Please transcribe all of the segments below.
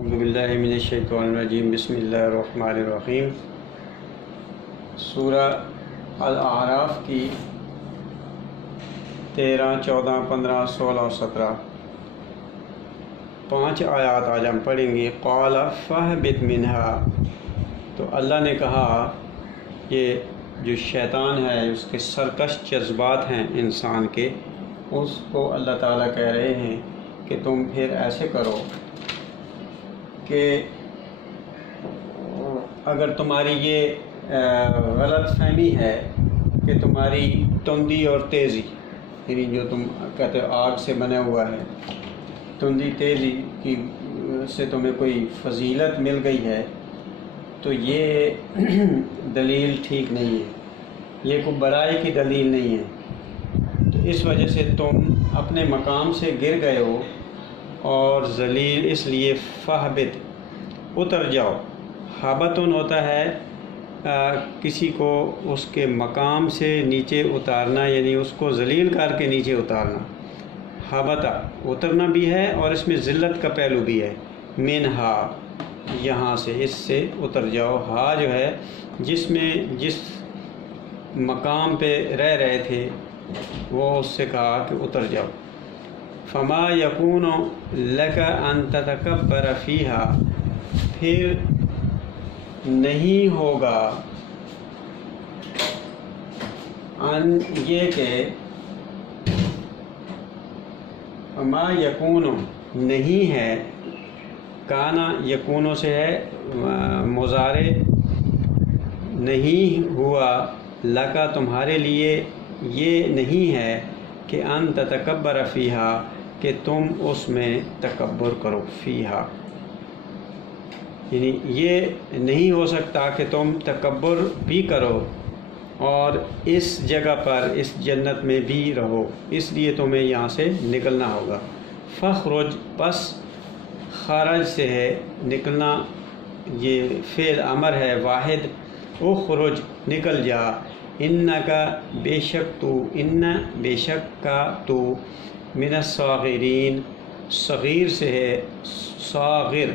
اعوذ باللہ من الشیطان الرجیم بسم اللہ الرحمن الرحیم۔ سورہ الاعراف کی 13، 14، 15، 16 اور 17 5 آیات آج ہم پڑھیں گے۔ قال فاہبط منہا، تو اللہ نے کہا یہ جو شیطان ہے اس کے سرکش جذبات ہیں انسان کے، اس کو اللہ تعالیٰ کہہ رہے ہیں کہ تم پھر ایسے کرو کہ اگر تمہاری یہ غلط فہمی ہے کہ تمہاری تندی اور تیزی، یعنی جو تم کہتے ہو آگ سے بنا ہوا ہے، تندی تیزی کی سے تمہیں کوئی فضیلت مل گئی ہے، تو یہ دلیل ٹھیک نہیں ہے، یہ کوئی بڑائی کی دلیل نہیں ہے۔ تو اس وجہ سے تم اپنے مقام سے گر گئے ہو اور ذلیل، اس لیے فاہبط، اتر جاؤ۔ حبتن ہوتا ہے کسی کو اس کے مقام سے نیچے اتارنا، یعنی اس کو ذلیل کر کے نیچے اتارنا۔ حبتا اترنا بھی ہے اور اس میں ذلت کا پہلو بھی ہے۔ منہا، یہاں سے، اس سے اتر جاؤ۔ ہا جو ہے جس مقام پہ رہ رہے تھے وہ اس سے کہا کہ اتر جاؤ۔ فما یکون لک ان تتکبر فیہا، پھر نہیں ہوگا ان یہ کہ فما یکون نہیں ہے، کانا یکونوں سے ہے مضارع، نہیں ہوا، لکا تمہارے لیے یہ نہیں ہے کہ ان تتکبر فیہا، کہ تم اس میں تکبر کرو، فیہا یعنی یہ نہیں ہو سکتا کہ تم تکبر بھی کرو اور اس جگہ پر، اس جنت میں بھی رہو، اس لیے تمہیں یہاں سے نکلنا ہوگا۔ فخرج، پس خارج سے ہے نکلنا، یہ فعل امر ہے واحد، اخرج نکل جا، انکا بے شک تو، ان بے شک کا تو، من الصاغرین صغیر سے ہے، صاغر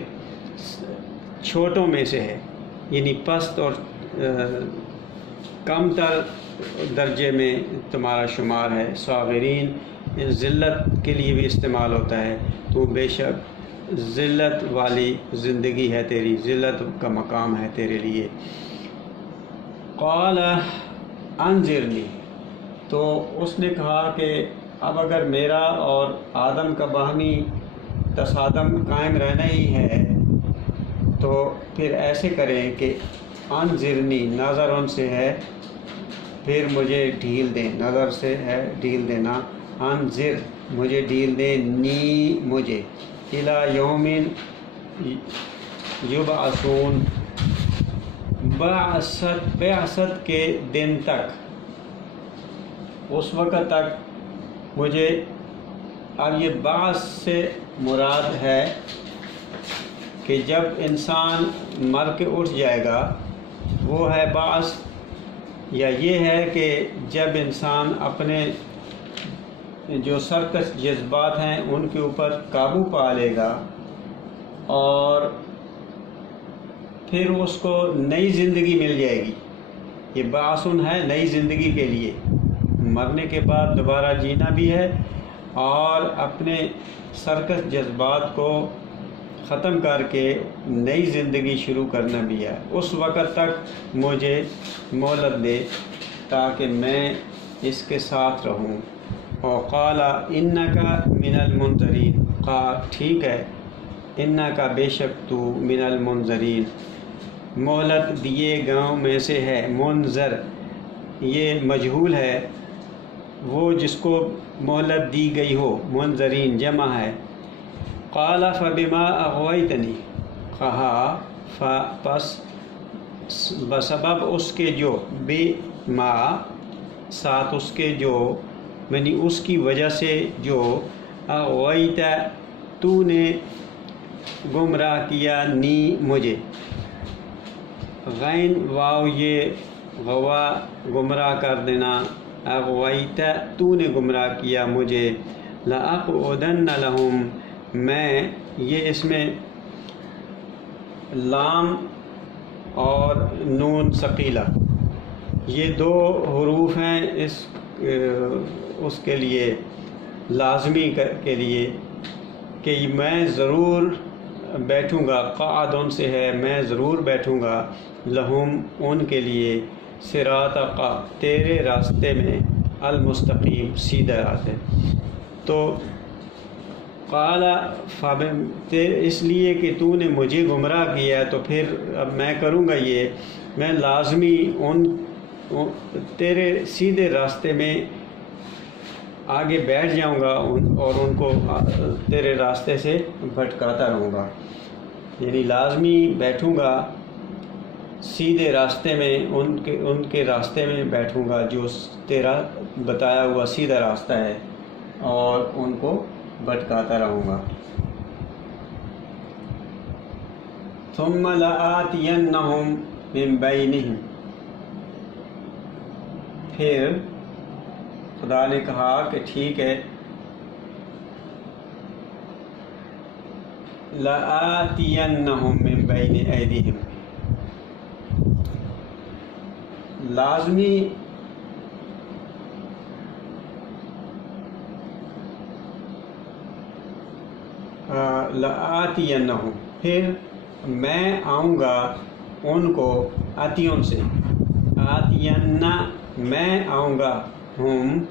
چھوٹوں میں سے ہے، یعنی پست اور کم تر درجے میں تمہارا شمار ہے۔ صاغرین ذلت کے لیے بھی استعمال ہوتا ہے، تو بے شک ذلت والی زندگی ہے تیری، ذلت کا مقام ہے تیرے لیے۔ قال انذرنی، تو اس نے کہا کہ اب اگر میرا اور آدم کا باہمی تصادم قائم رہنا ہی ہے تو پھر ایسے کریں کہ انذرنی، نظر ان سے ہے پھر مجھے ڈھیل دیں، نظر سے ہے ڈھیل دینا، انذر مجھے ڈھیل دیں، نی مجھے، الی یوم یبعثون، بعثت کے دن تک، اس وقت تک مجھے۔ اب یہ بعث سے مراد ہے کہ جب انسان مر کے اٹھ جائے گا وہ ہے بعث، یا یہ ہے کہ جب انسان اپنے جو سرکش جذبات ہیں ان کے اوپر قابو پا لے گا اور پھر اس کو نئی زندگی مل جائے گی۔ یہ بعثن ہے نئی زندگی کے لیے، مرنے کے بعد دوبارہ جینا بھی ہے اور اپنے سرکش جذبات کو ختم کر کے نئی زندگی شروع کرنا بھی ہے۔ اس وقت تک مجھے مہلت دے تاکہ میں اس کے ساتھ رہوں۔ اور قال انکا من المنذرین، ٹھیک ہے، انکا بے شک تو، من المنذرین مہلت دیے گاؤں میں سے ہے۔ منذر یہ مجہول ہے، وہ جس کو مہلت دی گئی ہو، منذرین جمع ہے۔ قال فبما اغویتنی، کہا پس بسبب اس کے جو، بما ساتھ اس کے جو، یعنی اس کی وجہ سے جو، اغویت تو نے گمراہ کیا، نی مجھے، غین واو یہ غوا گمراہ کر دینا، اغویت تو نے گمراہ کیا مجھے، لأقعدن لہم، میں یہ اس میں لام اور نون ثقیلہ، یہ دو حروف ہیں اس کے لیے لازمی کے لیے کہ میں ضرور بیٹھوں گا، قعدن سے ہے میں ضرور بیٹھوں گا، لہم ان کے لیے، صراطک تیرے راستے میں، المستقیم سیدھا راستے۔ تو قال اس لیے کہ تو نے مجھے گمراہ کیا ہے تو پھر اب میں کروں گا یہ، میں لازمی تیرے سیدھے راستے میں آگے بیٹھ جاؤں گا اور ان کو تیرے راستے سے بھٹکاتا رہوں گا، یعنی لازمی بیٹھوں گا سیدھے راستے میں، ان کے راستے میں بیٹھوں گا جو تیرا بتایا ہوا سیدھا راستہ ہے، اور ان کو بھٹکاتا رہوں گا۔ ثم لآتینہم من بینہم، پھر خدا نے کہا کہ ٹھیک ہے، لآتینہم من بین ایدیہم، لازمی لآتینہم، پھر میں آؤں گا ان کو، آتیوں سے، آتینہ میں آؤں گا، ہم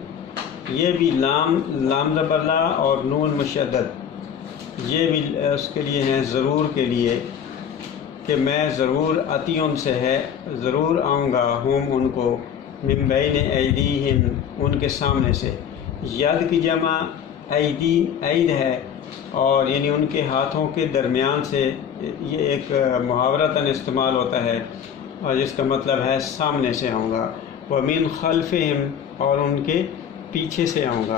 یہ بھی لام زبر لا اور نون مشدد، یہ بھی اس کے لیے ہیں ضرور کے لیے کہ میں ضرور آتیوں سے ہے ضرور آؤں گا، ہم ان کو، من بین ایدیہم ان کے سامنے سے، ید کی جمع ایدی عید ہے، اور یعنی ان کے ہاتھوں کے درمیان سے، یہ ایک محاورتاً استعمال ہوتا ہے اور جس کا مطلب ہے سامنے سے آؤں گا، ومن خلفہم اور ان کے پیچھے سے آؤں گا،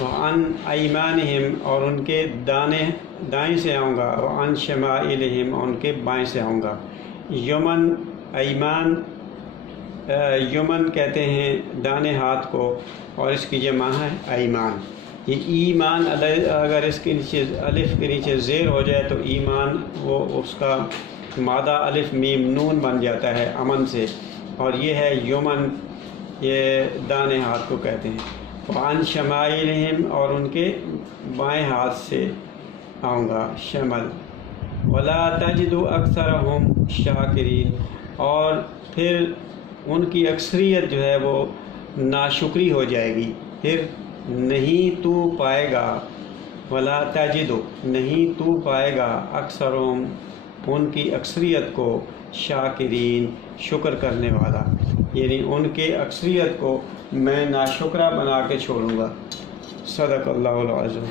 وعن ایمانہم اور ان کے دائیں سے آؤں گا، وعن شمائلہم اور ان کے بائیں سے آؤں گا۔ یمن ایمان، یمن کہتے ہیں دانے ہاتھ کو، اور اس کی جمع ہے ایمان۔ یہ ایمان اگر اس کے نیچے الف کے نیچے زیر ہو جائے تو ایمان وہ اس کا مادہ الف میم نون بن جاتا ہے امن سے، اور یہ ہے یمن، یہ دانے ہاتھ کو کہتے ہیں۔ وعن شمائلہم اور ان کے بائیں ہاتھ سے آؤں گا، شمل۔ ولا تجد اکثرہم شاکرین، اور پھر ان کی اکثریت جو ہے وہ ناشکری ہو جائے گی، پھر نہیں تو پائے گا، ولا تجد نہیں تو پائے گا، اکثرہم ان کی اکثریت کو، شاکرین شکر کرنے والا، یعنی ان کے اکثریت کو میں ناشکرہ بنا کے چھوڑوں گا۔ صدق اللہ العظیم۔